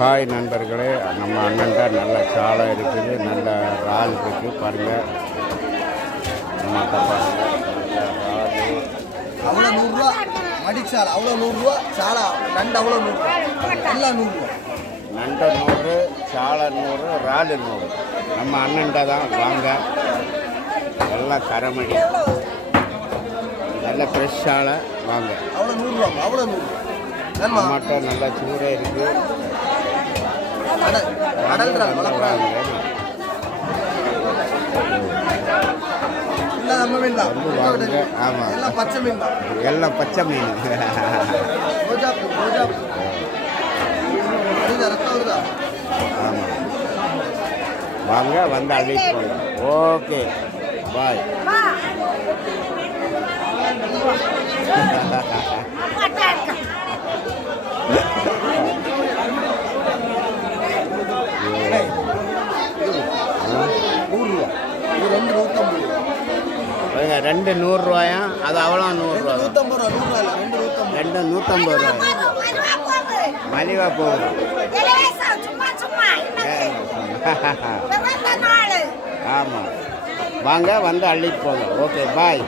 Hi நண்பர்களே, நம்ம அண்ணன்ட்ட நல்ல சாலை இருக்குது, நல்ல இறால் இருக்குது. பாருங்கள், நம்மகிட்ட பாருங்கள், நல்ல இறால். அவ்வளோ 100 ரூபா மடிக்கு சாலை, அவ்வளோ 100 ரூபா சாலை. நண்டு அவ்வளோ 100 ரூபா, எல்லாம் 100 ரூபா. நண்டு 100, சாலை 100, இறால் 100. நம்ம அண்ணன்ட்ட தான் வாங்க. எல்லாம் கரமடி, நல்ல ஃப்ரெஷ் சாலை வாங்க. அவ்வளோ 100 ரூபா, அவ்வளோ 100 ரூபா. நம்மகிட்ட நல்ல சூடை இருக்குது. கடல் வளர்க்குறாங்க. எல்லாம் நம்ம மீன் தான். ஆமாம், எல்லாம் பச்சை மீன் தான். எல்லாம் பச்சை மீன். ஆமாம், வாங்க, வந்து அழைத்து போங்க. ஓகே, பாய். ரெண்டு 100 ரூபாயா? அது அவ்வளோ 100 ரூபா. 2 150 ரூபா. மலிவா போகுது. ஆமாம், வாங்க, வந்து அள்ளிட்டு போங்க. ஓகே, பாய்.